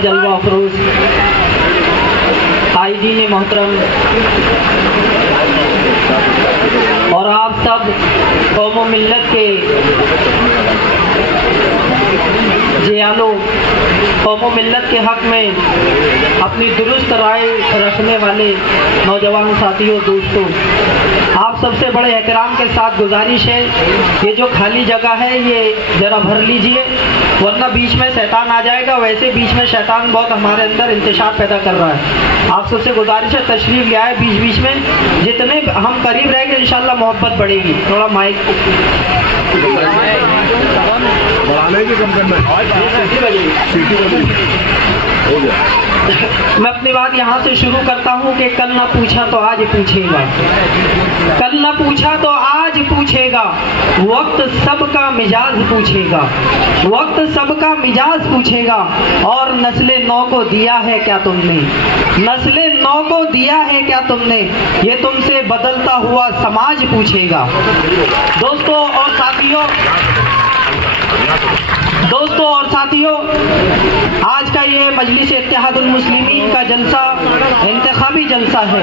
सरदार जलवा अफरोज आईजीन मोहतरम और आप सब कौम मिल्लत के जियालो, कौम मिल्लत के हक में अपनी दुरुस्त राय रखने वाले नौजवान साथियों, दोस्तों, आप सबसे बड़े एहतराम के साथ गुजारिश है, ये जो खाली जगह है ये ज़रा भर लीजिए, वरना बीच में शैतान आ जाएगा। वैसे बीच में शैतान बहुत हमारे अंदर इंतशार पैदा कर रहा है। आप सबसे गुजारिश है तशरीफ ले आए बीच बीच में, जितने हम करीब रहेंगे इंशाल्लाह मोहब्बत बढ़ेगी। थोड़ा माइक मैं अपनी बात यहाँ से शुरू करता हूँ कि कल ना पूछा तो आज पूछेगा, कल ना पूछा तो आज पूछेगा, वक्त सबका मिजाज पूछेगा, वक्त सबका मिजाज पूछेगा। और नस्ले नौ को दिया है क्या तुमने, नस्ले नौ को दिया है क्या तुमने, ये तुमसे बदलता हुआ समाज पूछेगा। दोस्तों और साथियों, आज का ये मजलिस इत्तेहादुल मुस्लिमीन का जलसा इंतखाबी जलसा है।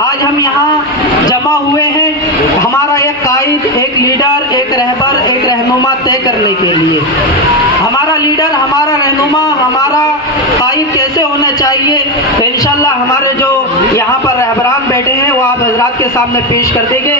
आज हम यहाँ जमा हुए हैं हमारा एक कायद, एक लीडर, एक रहबर, एक रहनुमा तय करने के लिए। हमारा लीडर, हमारा रहनुमा, हमारा कायद कैसे होना चाहिए, इंशाल्लाह हमारे जो यहाँ पर रहबरान बैठे हैं वो आप हजरात के सामने पेश कर देंगे।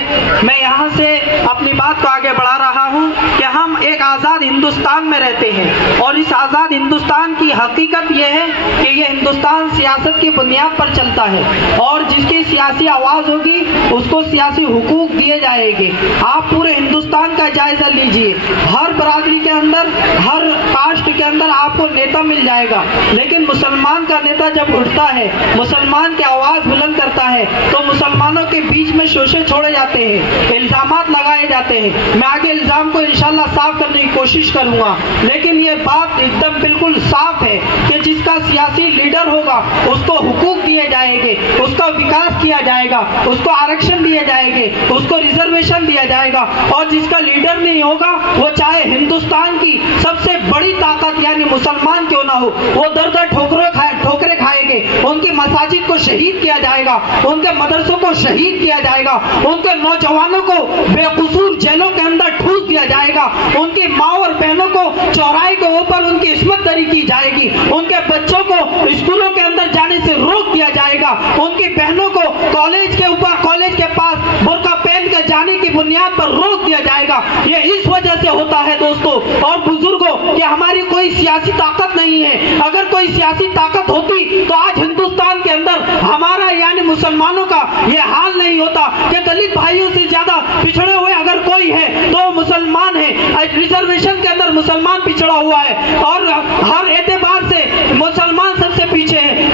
मैं यहाँ से अपनी बात को आगे बढ़ा रहा हूँ कि हम एक आज़ाद हिंदुस्तान में रहते हैं और इस आज़ाद हिंदुस्तान की हकीकत ये है कि ये हिंदुस्तान सियासत की बुनियाद पर चलता है और जिसकी सियासी आवाज़ होगी उसको सियासी हुकूक दिए जाएंगे। आप पूरे हिंदुस्तान का जायजा लीजिए, हर बरादरी के अंदर, हर कास्ट के अंदर आपको नेता मिल जाएगा, लेकिन मुसलमान का नेता जब उठता है, मुसलमान की आवाज़ बुलंद करता है, तो मुसलमानों के बीच में शोषे छोड़े जाते हैं, इल्ज़ामात लगाए जाते हैं। मैं आगे इल्ज़ाम को इंशाल्लाह साफ करने की कोशिश करूंगा, लेकिन ये बात एकदम बिल्कुल साफ है कि जिसका सियासी लीडर होगा उसको हुकूक दिए जाएंगे, उसका विकास किया जाएगा, उसको आरक्षण दिए जाएंगे, उसको रिजर्वेशन दिया जाएगा। और जिसका लीडर नहीं होगा वो चाहे हिंदुस्तान की सबसे बड़ी ताकत यानी मुसलमान क्यों ना हो, वो दर दर ठोकरे खाएंगे, उनकी मसाजिद को शहीद किया जाएगा, उनके मदरसों को शहीद किया जाएगा, उनके नौजवानों को बेकसूर जेलों के अंदर ठूस दिया जाएगा, उनकी माँ और बहनों को चौराहे के ऊपर उनकी इस्मत दरी की जाएगी, उनके बच्चों को स्कूलों के अंदर जाने से रोक दिया जाएगा, उनकी बहनों को कॉलेज के पास बुर्का पहन कर जाने की बुनियाद पर रोक दिया जाएगा। ये इस वजह से होता है दोस्तों और बुजुर्गों कि हमारी कोई सियासी ताकत नहीं है। अगर कोई सियासी ताकत होती तो आज हिंदुस्तान के अंदर हमारा यानी मुसलमानों का ये हाल नहीं होता कि दलित भाइयों से ज्यादा पिछड़े हुए अगर कोई है तो मुसलमान है। रिजर्वेशन के अंदर मुसलमान पिछड़ा हुआ है और हर एतबार से मुसलमान सबसे पीछे है।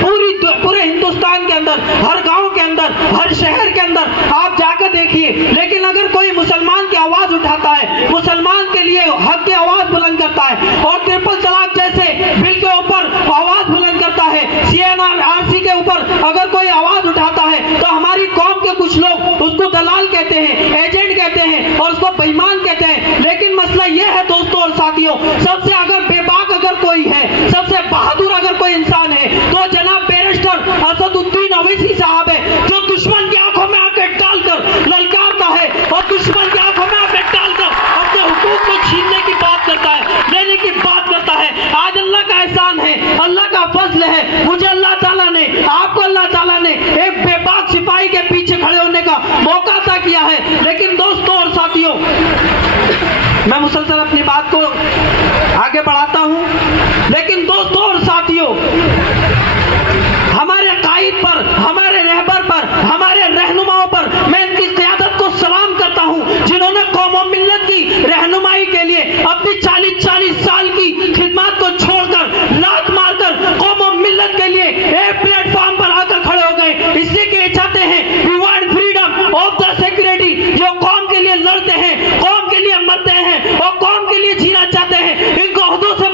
पूरे हिंदुस्तान के अंदर, हर गांव के अंदर, हर शहर के अंदर आप जाकर देखिए, लेकिन अगर कोई मुसलमान की आवाज उठाता है, मुसलमान के लिए हक की आवाज बुलंद करता है और ट्रिपल तलाक जैसे बिल के ऊपर आवाज बुलंद करता है, CNRC के ऊपर अगर कोई आवाज उठाता है तो हमारी कौम के कुछ लोग उसको दलाल कहते हैं, एजेंट कहते हैं और उसको बेईमान कहते हैं। लेकिन मसला यह है दोस्तों और साथियों, सबसे अगर बेबाक अगर कोई है, सबसे बहादुर अगर कोई इंसान है तो जनाब बैरिस्टर असदुद्दीन ओवैसी साहब है, जो दुश्मन की आंखों में आंखें डालकर ललकारता है और दुश्मन की आंखों में आंखें डालकर अपने हुकूक को छीनने की बात करता है, लेने की बात करता है। आज अल्लाह का एहसान है, अल्लाह का फजल है, मुझे अल्लाह ताला ने, आपको अल्लाह ताला ने एक बेबाक सिपाही के पीछे खड़े होने का मौका अता किया है। लेकिन दोस्तों और साथियों, मैं मुसलसल अपनी बात को आगे बढ़ाता हूं, लेकिन दोस्तों और साथियों, हमारे कायद पर, हमारे रहबर पर, हमारे रहनुमाओं पर मैं इनकी क़यादत को सलाम करता हूं, जिन्होंने कौम और मिल्लत की रहनुमाई के लिए अपनी 40-40 साल की खिदमत को छोड़कर, लात मारकर कौम और मिल्लत के लिए एक प्लेटफॉर्म पर आकर खड़े हो गए। इसलिए कि चाहते हैं we want freedom of the security, जो कौम के लिए लड़ते हैं, कौम के लिए मरते हैं और कौम के लिए जीना चाहते हैं, इनको ओहदों से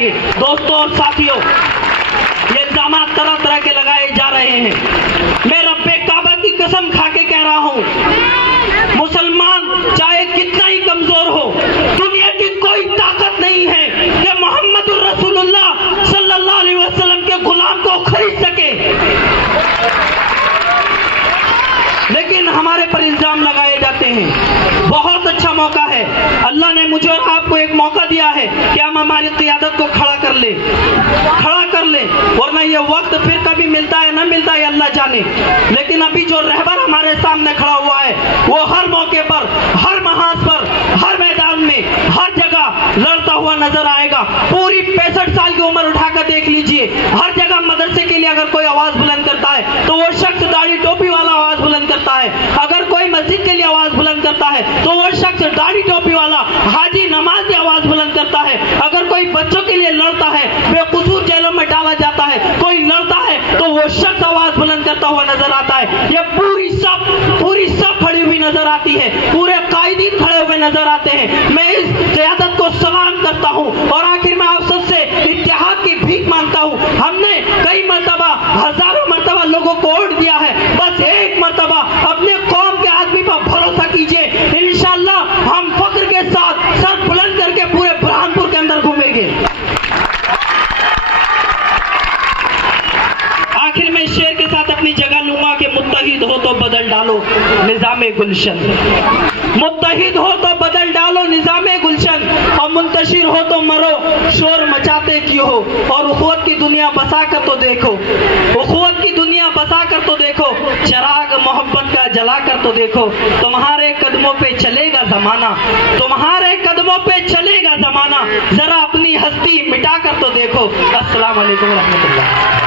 जाएंगे। दोस्तों और साथियों, ये इल्जाम तरह तरह के लगाए जा रहे हैं। मैं रब्बे काबा की कसम खा के कह रहा हूं, मुसलमान चाहे कितना ही कमजोर हो, दुनिया की कोई ताकत नहीं है कि मोहम्मद रसूलुल्लाह सल्लल्लाहु अलैहि वसल्लम के गुलाम को खरीद सके। लेकिन हमारे पर इल्जाम लगाए जाते हैं। बहुत अच्छा मौका है, अल्लाह ने मुझे और आपको एक मौका दिया है कि हम हमारी क़ियादत को खड़ा कर ले, वरना ये वक्त फिर कभी मिलता है ना मिलता है अल्लाह जाने। लेकिन अभी जो रहबर हमारे सामने खड़ा हुआ है, वो हर मौके पर, हर महाज पर, हर मैदान में, हर जगह लड़ता हुआ नजर आएगा। पूरी 65 साल की उम्र उठाकर देख लीजिए, हर जगह मदरसे के लिए अगर कोई आवाज बुलंद करता है तो वो शख्स दाढ़ी टोपी वाला आवाज बुलंद करता है। अगर कोई मस्जिद के लिए आवाज बुलंद करता है तो वो शख्स दाढ़ी टोपी वाला हाजी नमाज की आवाज बुलंद करता है। अगर कोई बच्चों के लिए लड़ता है, बेकसूर जेलों में डाला जाता है, कोई लड़ता है तो वो शख्स आवाज बुलंद करता हुआ नजर आता है। ये पूरी सब खड़ी हुई नजर आती है, पूरे कायदीन खड़े हुए नजर आते हैं। मैं इस क़ियादत को सलाम करता हूँ और आखिर में आप सबसे इत्तेहाद की भीख मांगता हूँ। हमने कई मरतबा, हजारों मरतबा लोगों को वोट दिया है, बस एक मरतबा अपने कौम के आदमी पर भरोसा कीजिए, इंशाअल्लाह हम फख्र के साथ सर बुलंद करके पूरे बुरहानपुर के अंदर घूमेंगे। आखिर में शेर के साथ अपनी जगह लूंगा कि मुत्तहिद हो तो बदल डालो निजामे गुलशन, मुत्तहिद हो तो बदल डालो निजामे गुलशन, और मुंतशिर हो तो मरो शोर मचाते क्यों हो, और उखवत की दुनिया बसा कर तो देखो, उखवत की दुनिया बसा कर तो देखो, चिराग मोहब्बत का जला कर तो देखो। तुम्हारे कदमों पे चलेगा जमाना, तुम्हारे कदमों पे चलेगा जमाना, जरा अपनी हस्ती मिटा कर तो देखो। अस्सलाम वालेकुम रहमतुल्लाह।